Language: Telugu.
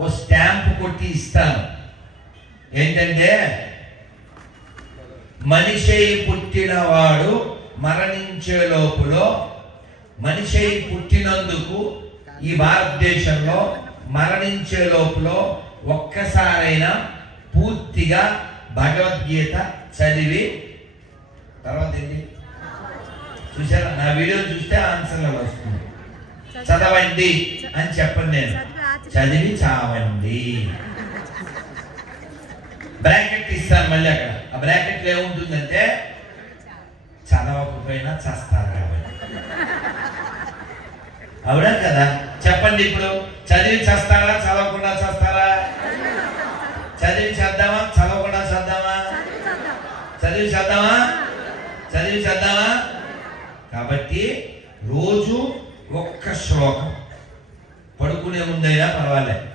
ఓ స్టాంప్ కొట్టి ఇస్తాను. ఏంటంటే మనిషి పుట్టినవాడు మరణించే లోపల, మనిషి పుట్టినందుకు ఈ భారతదేశంలో మరణించే లోపల ఒక్కసారైనా పూర్తిగా భగవద్గీత చదివి, తర్వాత ఏంటి చూసారా, నా వీడియో చూస్తే ఆన్సర్లు వస్తుంది. చదవండి అని చెప్పండి, నేను చదివి చావండి. బ్రాకెట్ ఇస్తాను మళ్ళీ అక్కడ. ఆ బ్రాకెట్లో ఏముంటుందంటే చదవకపోయినా చస్తారు కాబట్టి. అవునా కదా? చెప్పండి ఇప్పుడు, చదివి చేస్తారా చదవకుండా చేస్తారా? చదివి చేద్దామా చదవకుండా చేద్దామా? చదివి చేద్దామా? చదివి చేద్దామా? కాబట్టి రోజు ఒక్క శ్లోకం పడుకునే ముందైనా పర్వాలేదు,